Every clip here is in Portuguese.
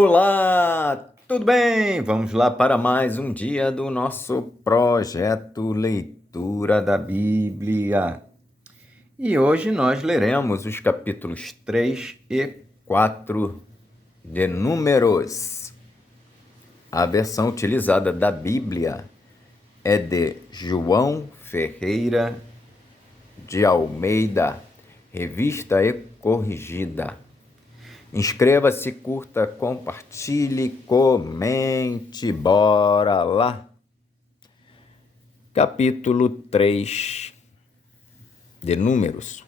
Olá, tudo bem? Vamos lá para mais um dia do nosso projeto Leitura da Bíblia. E hoje nós leremos os capítulos 3 e 4 de Números. A versão utilizada da Bíblia é de João Ferreira de Almeida, revista e corrigida. Inscreva-se, curta, compartilhe, comente, bora lá! Capítulo 3 de Números.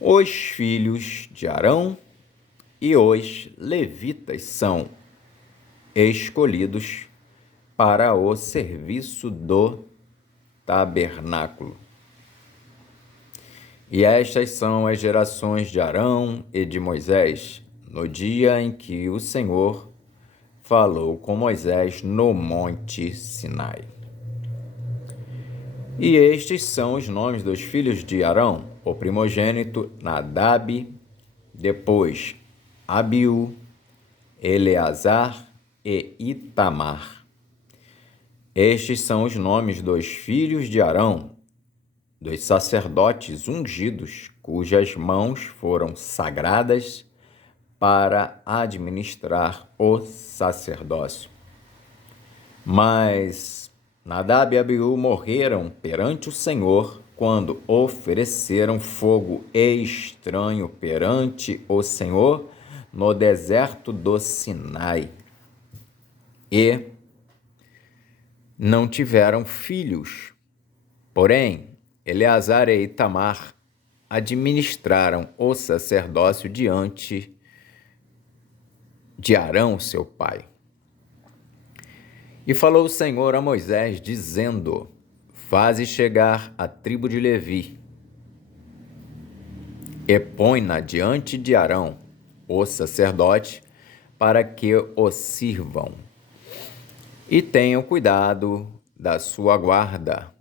Os filhos de Arão e os levitas são escolhidos para o serviço do tabernáculo. E estas são as gerações de Arão e de Moisés, no dia em que o Senhor falou com Moisés no monte Sinai. E estes são os nomes dos filhos de Arão: o primogênito Nadab, depois Abiú, Eleazar e Itamar. Estes são os nomes dos filhos de Arão, dos sacerdotes ungidos, cujas mãos foram sagradas para administrar o sacerdócio. Mas Nadab e Abiú morreram perante o Senhor quando ofereceram fogo estranho perante o Senhor no deserto do Sinai. E não tiveram filhos. Porém, Eleazar e Itamar administraram o sacerdócio diante de Arão, seu pai. E falou o Senhor a Moisés, dizendo: faze chegar a tribo de Levi, e põe-na diante de Arão, o sacerdote, para que o sirvam. E tenham cuidado da sua guarda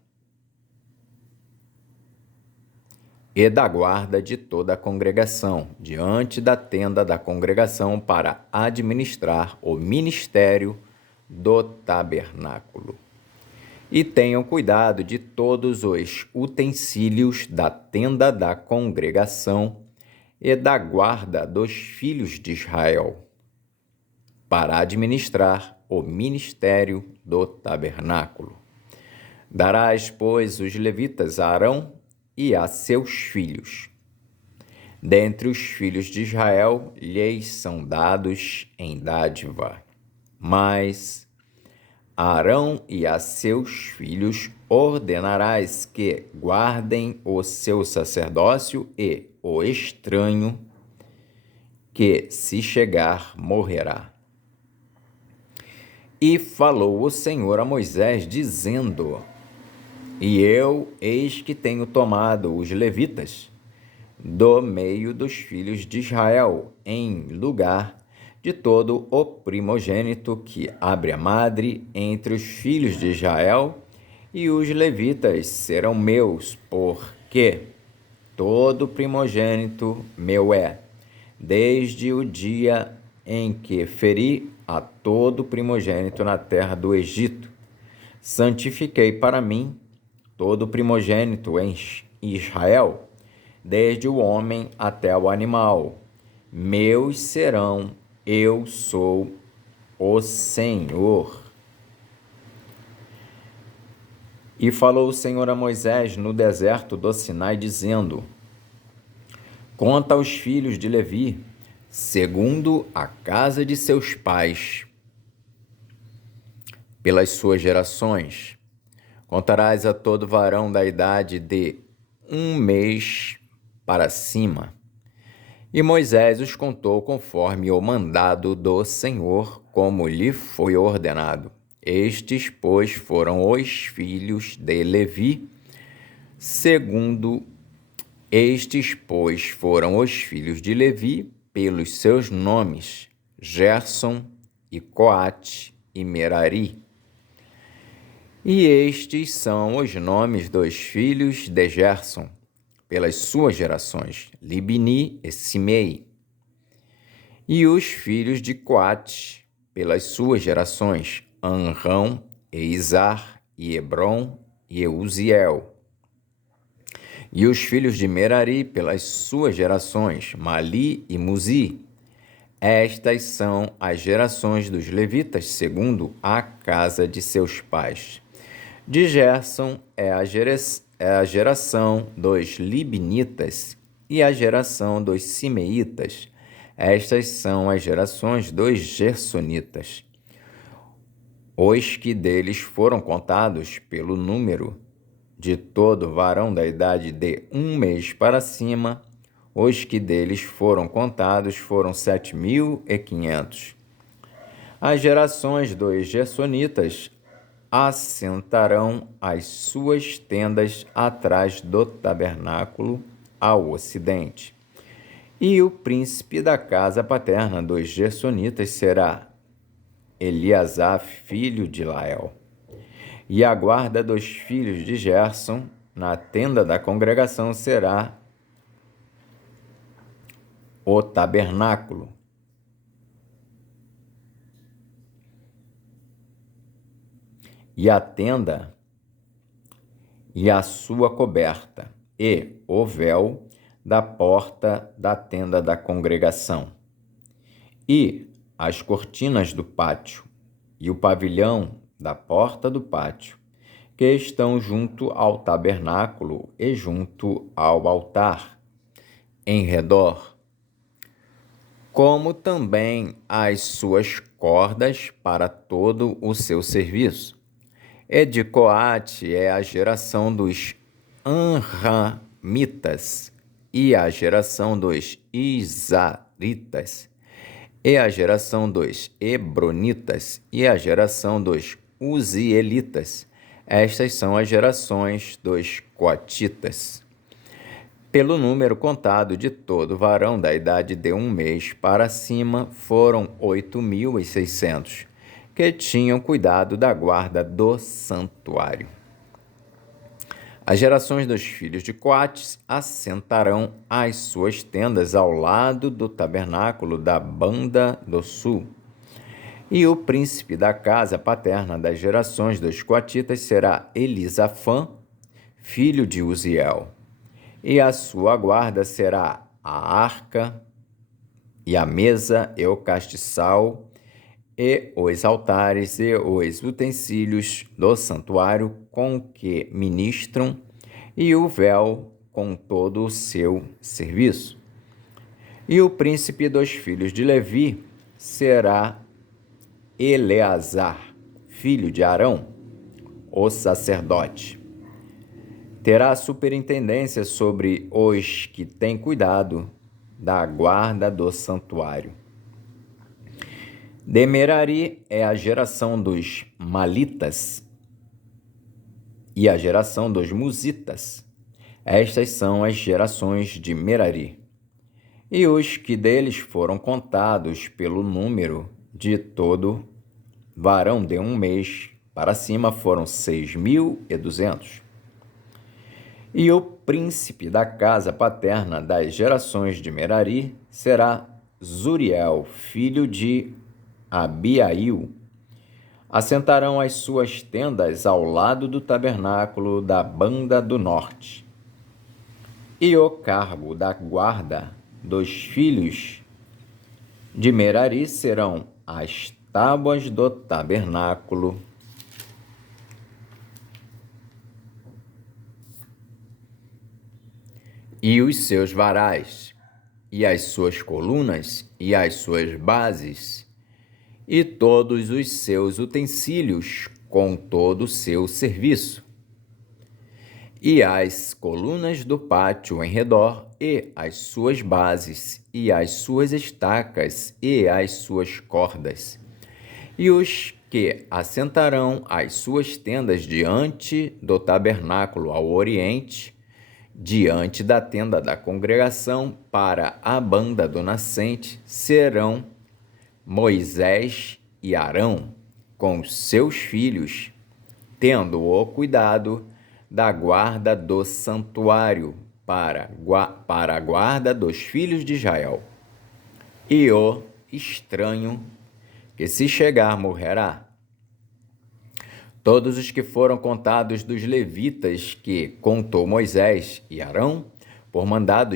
e da guarda de toda a congregação, diante da tenda da congregação, para administrar o ministério do tabernáculo. E tenham cuidado de todos os utensílios da tenda da congregação e da guarda dos filhos de Israel, para administrar o ministério do tabernáculo. Darás, pois, os levitas a Arão e a seus filhos. Dentre os filhos de Israel, lhes são dados em dádiva. Mas a Arão e a seus filhos ordenarás que guardem o seu sacerdócio, e o estranho que se chegar morrerá. E falou o Senhor a Moisés, dizendo: e eu, eis que tenho tomado os levitas do meio dos filhos de Israel, em lugar de todo o primogênito que abre a madre entre os filhos de Israel, e os levitas serão meus, porque todo primogênito meu é, desde o dia em que feri a todo primogênito na terra do Egito. Santifiquei para mim todo primogênito em Israel, desde o homem até o animal. Meus serão, eu sou o Senhor. E falou o Senhor a Moisés no deserto do Sinai, dizendo: conta os filhos de Levi, segundo a casa de seus pais, pelas suas gerações. Contarás a todo varão da idade de 1 mês para cima. E Moisés os contou conforme o mandado do Senhor, como lhe foi ordenado. Estes, pois, foram os filhos de Levi, pelos seus nomes: Gerson e Coate e Merari. E estes são os nomes dos filhos de Gerson, pelas suas gerações: Libni e Simei. E os filhos de Coate, pelas suas gerações, Anrão, e Izar, e Hebron, e Uziel. E os filhos de Merari, pelas suas gerações, Mali e Muzi. Estas são as gerações dos levitas, segundo a casa de seus pais. De Gerson é a geração dos libnitas e a geração dos simeitas. Estas são as gerações dos gersonitas. Os que deles foram contados pelo número de todo varão da idade de 1 mês para cima, os que deles foram contados foram 7.500. As gerações dos gersonitas assentarão as suas tendas atrás do tabernáculo ao ocidente. E o príncipe da casa paterna dos gersonitas será Eliasaf, filho de Lael. E a guarda dos filhos de Gerson na tenda da congregação será o tabernáculo. E a tenda e a sua coberta, e o véu da porta da tenda da congregação, e as cortinas do pátio, e o pavilhão da porta do pátio, que estão junto ao tabernáculo e junto ao altar, em redor, como também as suas cordas para todo o seu serviço. E de Coate é a geração dos Anramitas, e a geração dos Izaritas, e a geração dos Hebronitas, e a geração dos Uzielitas. Estas são as gerações dos Coatitas. Pelo número contado de todo varão da idade de 1 mês para cima, foram 8.600, que tinham cuidado da guarda do santuário. As gerações dos filhos de Coates assentarão as suas tendas ao lado do tabernáculo da banda do sul. E o príncipe da casa paterna das gerações dos coatitas será Elisafã, filho de Uziel. E a sua guarda será a arca, e a mesa, e o castiçal, e os altares, e os utensílios do santuário com que ministram, e o véu com todo o seu serviço. E o príncipe dos filhos de Levi será Eleazar, filho de Arão, o sacerdote. Terá superintendência sobre os que têm cuidado da guarda do santuário. De Merari é a geração dos Malitas e a geração dos Musitas. Estas são as gerações de Merari. E os que deles foram contados pelo número de todo varão de 1 mês para cima foram 6.200. E o príncipe da casa paterna das gerações de Merari será Zuriel, filho de Abiail. Assentarão as suas tendas ao lado do tabernáculo da banda do norte. E o cargo da guarda dos filhos de Merari serão as tábuas do tabernáculo, e os seus varais, e as suas colunas, e as suas bases, e todos os seus utensílios, com todo o seu serviço, e as colunas do pátio em redor, e as suas bases, e as suas estacas, e as suas cordas, e os que assentarão as suas tendas diante do tabernáculo ao oriente, diante da tenda da congregação para a banda do nascente, serão Moisés e Arão, com seus filhos, tendo o cuidado da guarda do santuário para a guarda dos filhos de Israel. E o estranho que se chegar morrerá. Todos os que foram contados dos levitas que contou Moisés e Arão, por mandado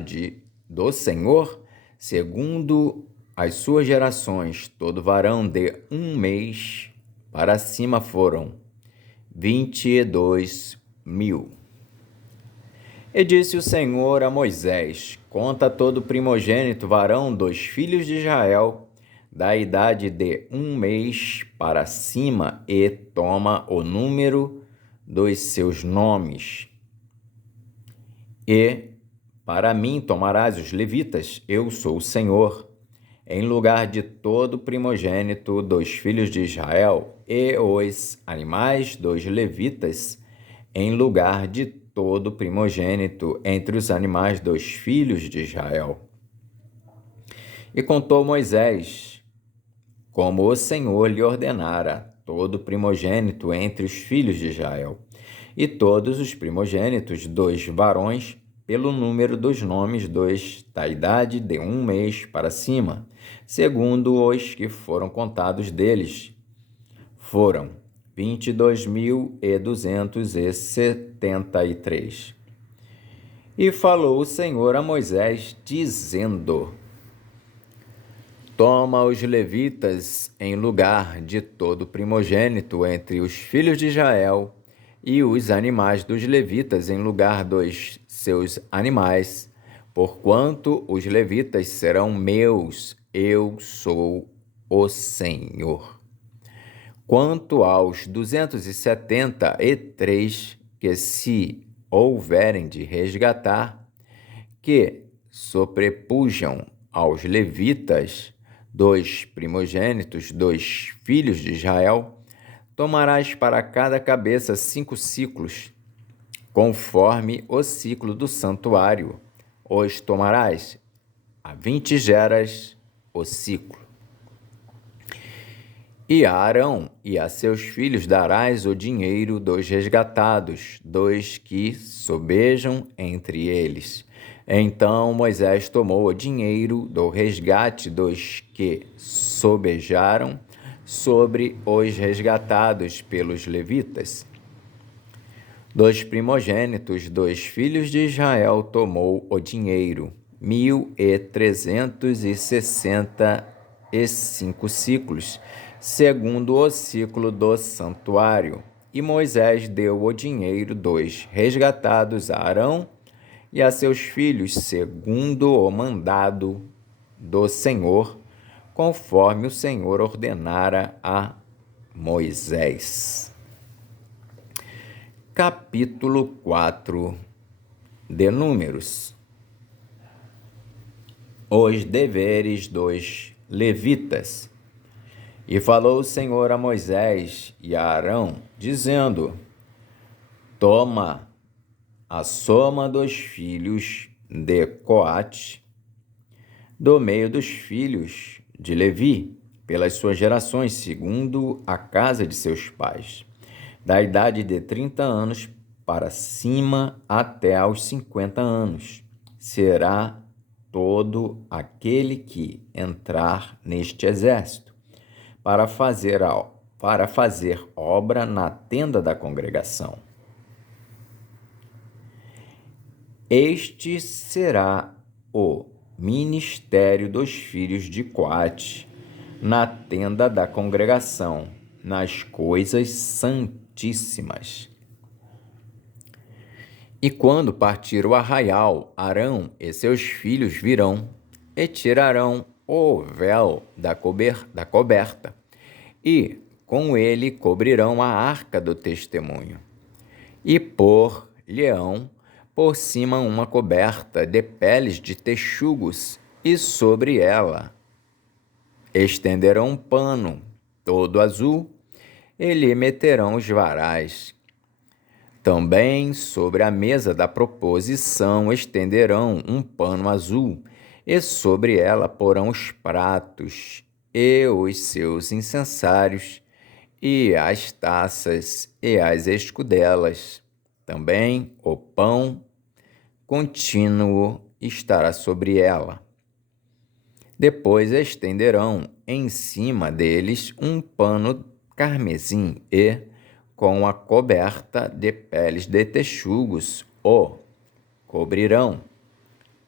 do Senhor, segundo as suas gerações, todo varão de 1 mês para cima foram 22.000. E disse o Senhor a Moisés: conta todo primogênito varão dos filhos de Israel, da idade de 1 mês para cima, e toma o número dos seus nomes. E para mim tomarás os levitas, eu sou o Senhor, em lugar de todo primogênito dos filhos de Israel, e os animais dos levitas, em lugar de todo primogênito entre os animais dos filhos de Israel. E contou Moisés, como o Senhor lhe ordenara, todo primogênito entre os filhos de Israel, e todos os primogênitos dos varões, pelo número dos nomes da idade de 1 mês para cima, segundo os que foram contados deles, foram 22.273. E falou o Senhor a Moisés, dizendo: toma os levitas em lugar de todo primogênito entre os filhos de Israel, e os animais dos levitas em lugar dos seus animais, porquanto os levitas serão meus, eu sou o Senhor. Quanto aos 273 que se houverem de resgatar, que sobrepujam aos levitas, dos primogênitos dos filhos de Israel, tomarás para cada cabeça 5 siclos, conforme o ciclo do santuário. Os tomarás a 20 geras o ciclo. E a Arão e a seus filhos darás o dinheiro dos resgatados, dos que sobejam entre eles. Então Moisés tomou o dinheiro do resgate dos que sobejaram sobre os resgatados pelos levitas. Dos primogênitos dos filhos de Israel tomou o dinheiro, 1.365 siclos, segundo o ciclo do santuário. E Moisés deu o dinheiro dos resgatados a Arão e a seus filhos, segundo o mandado do Senhor, conforme o Senhor ordenara a Moisés. Capítulo 4 de Números. Os deveres dos levitas. E falou o Senhor a Moisés e a Arão, dizendo: toma a soma dos filhos de Coate, do meio dos filhos de Levi, pelas suas gerações, segundo a casa de seus pais, da idade de 30 anos para cima até aos 50 anos. Será todo aquele que entrar neste exército, para fazer obra na tenda da congregação. Este será o ministério dos filhos de Coate, na tenda da congregação, nas coisas santíssimas. E quando partir o arraial, Arão e seus filhos virão e tirarão o véu da coberta, e com ele cobrirão a arca do testemunho, e por-lhe-ão por cima uma coberta de peles de texugos, e sobre ela estenderão um pano todo azul, e lhe meterão os varais. Também sobre a mesa da proposição estenderão um pano azul, e sobre ela porão os pratos e os seus incensários, e as taças e as escudelas. Também o pão contínuo estará sobre ela. Depois estenderão em cima deles um pano carmesim e, com a coberta de peles de texugos, o cobrirão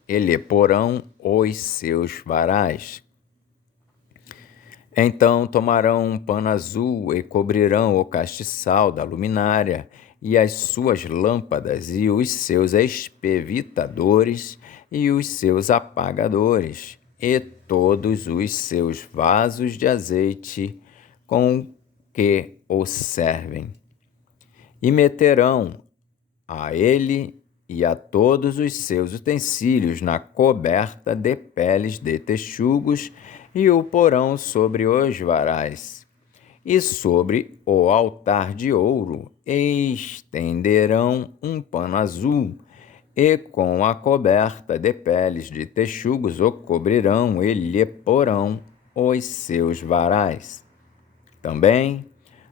e lhe porão os seus varais. Então tomarão um pano azul e cobrirão o castiçal da luminária e as suas lâmpadas e os seus espevitadores e os seus apagadores e todos os seus vasos de azeite com que o servem. E meterão a ele e a todos os seus utensílios na coberta de peles de texugos e o porão sobre os varais. E sobre o altar de ouro estenderão um pano azul, e com a coberta de peles de texugos o cobrirão e lhe porão os seus varais. Também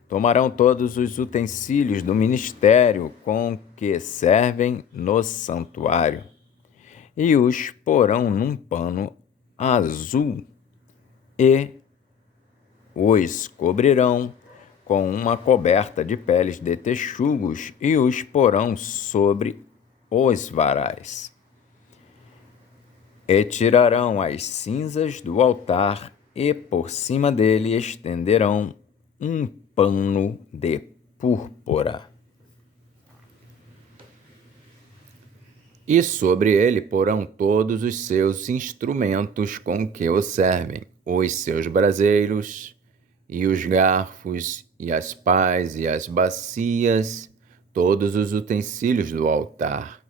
tomarão todos os utensílios do ministério com que servem no santuário, e os porão num pano azul, e os cobrirão com uma coberta de peles de texugos, e os porão sobre os varais. E tirarão as cinzas do altar, e por cima dele estenderão um pano de púrpura. E sobre ele porão todos os seus instrumentos com que o servem, os seus braseiros, e os garfos, e as pás, e as bacias, todos os utensílios do altar.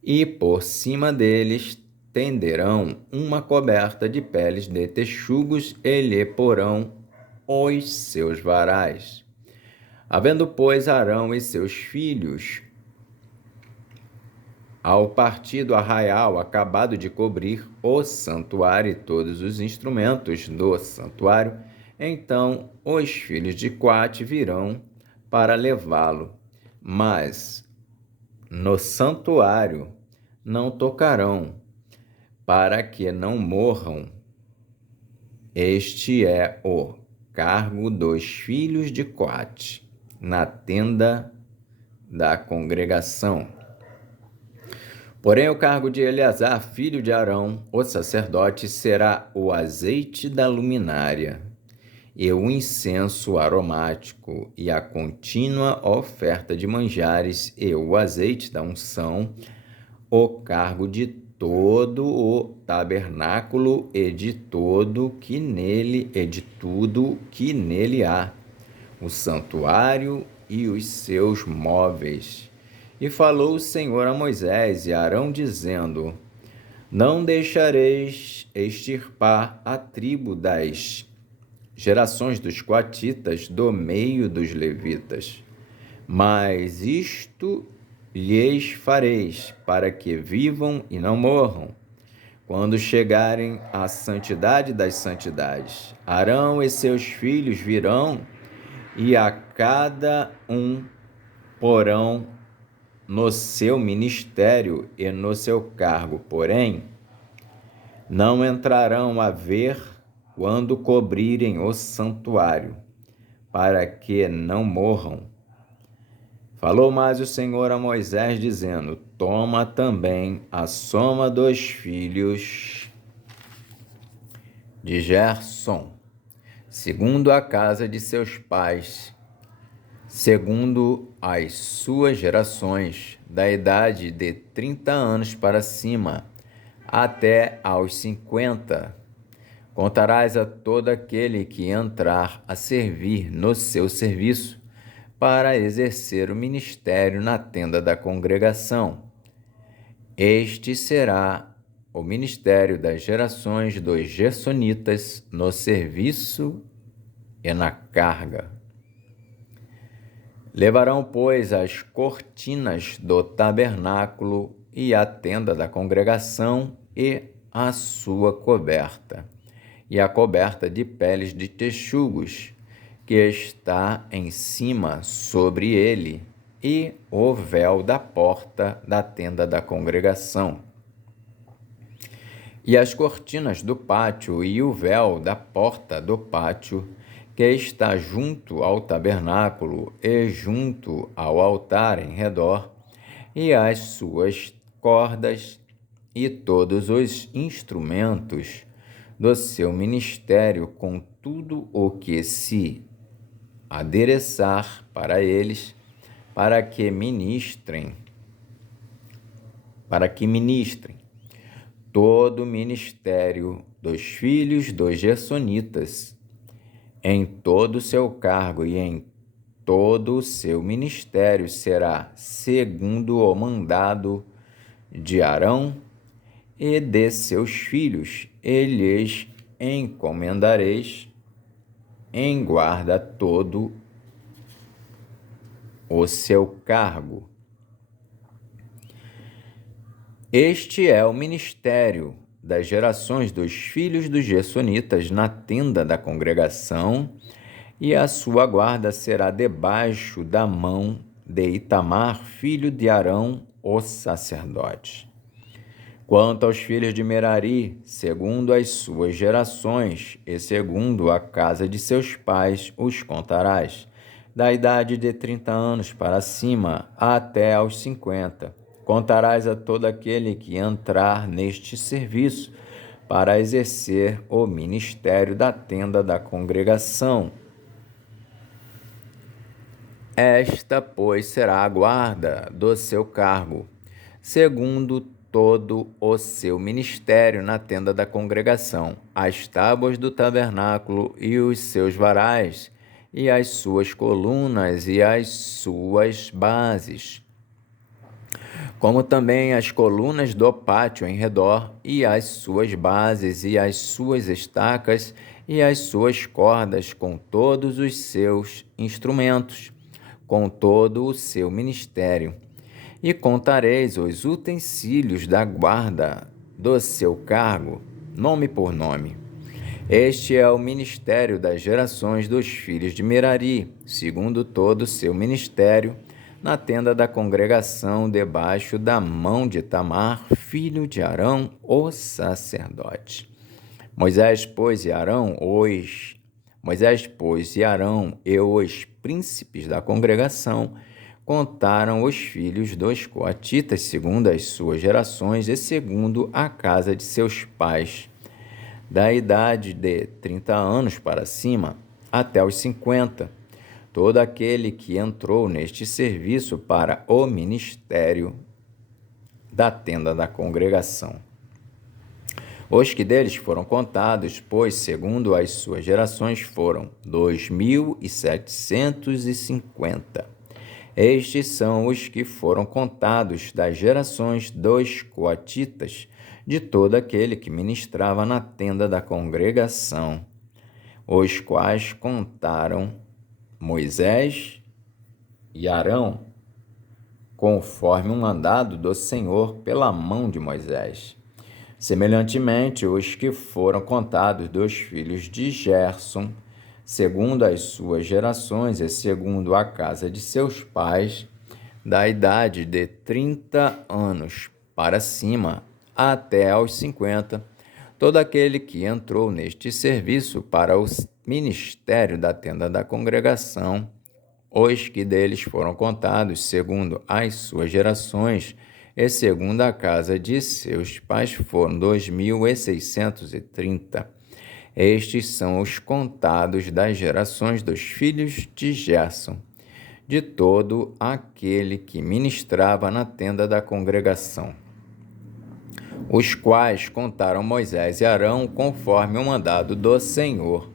E por cima deles tenderão uma coberta de peles de texugos e lhe porão os seus varais. Havendo, pois, Arão e seus filhos, ao partir do arraial, acabado de cobrir o santuário e todos os instrumentos do santuário, então os filhos de Coate virão para levá-lo, mas no santuário não tocarão, para que não morram. Este é o cargo dos filhos de Coate, na tenda da congregação. Porém, o cargo de Eleazar, filho de Arão, o sacerdote, será o azeite da luminária, e o incenso aromático, e a contínua oferta de manjares, e o azeite da unção, o cargo de todo o tabernáculo e de tudo que nele há, o santuário e os seus móveis. E falou o Senhor a Moisés e a Arão, dizendo: Não deixareis extirpar a tribo das gerações dos coatitas do meio dos levitas, mas isto lhes fareis, para que vivam e não morram, quando chegarem à santidade das santidades. Arão e seus filhos virão, e a cada um porão no seu ministério e no seu cargo, porém, não entrarão a ver quando cobrirem o santuário, para que não morram. Falou mais o Senhor a Moisés, dizendo: Toma também a soma dos filhos de Gersom, segundo a casa de seus pais, segundo as suas gerações, da idade de 30 anos para cima, até aos 50. Contarás a todo aquele que entrar a servir no seu serviço, para exercer o ministério na tenda da congregação. Este será o ministério das gerações dos gersonitas no serviço e na carga. Levarão, pois, as cortinas do tabernáculo e a tenda da congregação e a sua coberta, e a coberta de peles de texugos, que está em cima sobre ele, e o véu da porta da tenda da congregação. e as cortinas do pátio e o véu da porta do pátio, que está junto ao tabernáculo e junto ao altar em redor, e as suas cordas e todos os instrumentos do seu ministério, com tudo o que se adereçar para eles, para que ministrem todo o ministério dos filhos dos Gersonitas, em todo o seu cargo e em todo o seu ministério será segundo o mandado de Arão e de seus filhos, e lhes encomendareis em guarda todo o seu cargo. Este é o ministério das gerações dos filhos dos Gersonitas na tenda da congregação, e a sua guarda será debaixo da mão de Itamar, filho de Arão, o sacerdote. Quanto aos filhos de Merari, segundo as suas gerações e segundo a casa de seus pais, os contarás, da idade de 30 anos para cima até aos 50. Contarás a todo aquele que entrar neste serviço para exercer o ministério da tenda da congregação. Esta, pois, será a guarda do seu cargo, segundo todo o seu ministério na tenda da congregação, as tábuas do tabernáculo e os seus varais, e as suas colunas e as suas bases, como também as colunas do pátio em redor, e as suas bases, e as suas estacas, e as suas cordas, com todos os seus instrumentos, com todo o seu ministério. E contareis os utensílios da guarda do seu cargo, nome por nome. Este é o ministério das gerações dos filhos de Merari, segundo todo o seu ministério, na tenda da congregação, debaixo da mão de Itamar, filho de Arão, o sacerdote. Moisés, pois, e Arão e os príncipes da congregação contaram os filhos dos coatitas, segundo as suas gerações e segundo a casa de seus pais, da idade de 30 anos para cima até os 50, todo aquele que entrou neste serviço para o ministério da tenda da congregação. Os que deles foram contados, pois, segundo as suas gerações, foram 2.750. Estes são os que foram contados das gerações dos coatitas, de todo aquele que ministrava na tenda da congregação, os quais contaram Moisés e Arão, conforme o mandado do Senhor pela mão de Moisés. Semelhantemente, os que foram contados dos filhos de Gerson, segundo as suas gerações e segundo a casa de seus pais, da idade de 30 anos para cima até aos 50, todo aquele que entrou neste serviço para o ministério da tenda da congregação, os que deles foram contados segundo as suas gerações e segundo a casa de seus pais, foram 2.630. Estes são os contados das gerações dos filhos de Gerson, de todo aquele que ministrava na tenda da congregação, os quais contaram Moisés e Arão conforme o mandado do Senhor.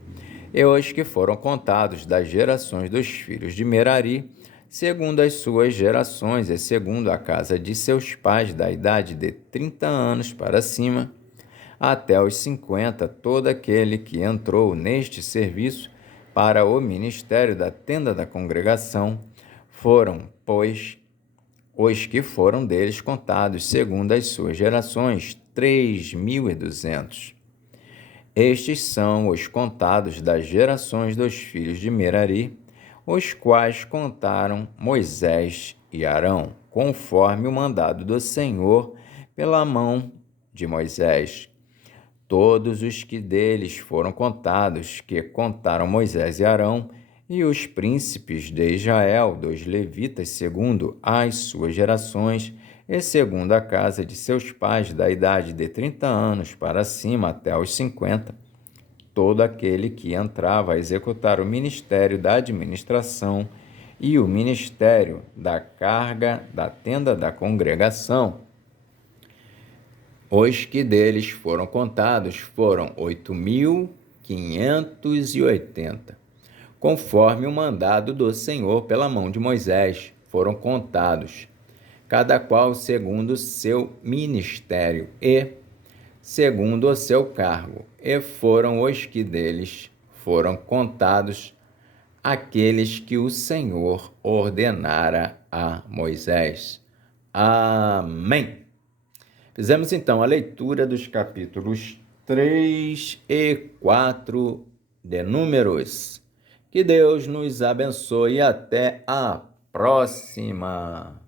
E os que foram contados das gerações dos filhos de Merari, segundo as suas gerações e segundo a casa de seus pais, da idade de 30 anos para cima, até os 50, todo aquele que entrou neste serviço para o ministério da tenda da congregação, foram, pois, os que foram deles contados segundo as suas gerações, 3.200. Estes são os contados das gerações dos filhos de Merari, os quais contaram Moisés e Arão, conforme o mandado do Senhor pela mão de Moisés. todos os que deles foram contados, que contaram Moisés e Arão, e os príncipes de Israel, dos levitas, segundo as suas gerações, e segundo a casa de seus pais, da idade de 30 anos para cima até os 50, todo aquele que entrava a executar o ministério da administração e o ministério da carga da tenda da congregação. Os que deles foram contados foram 8.580. Conforme o mandado do Senhor pela mão de Moisés, foram contados, cada qual segundo o seu ministério e segundo o seu cargo, e foram os que deles foram contados, aqueles que o Senhor ordenara a Moisés. Amém. Fizemos então a leitura dos capítulos 3 e 4 de Números. Que Deus nos abençoe e até a próxima.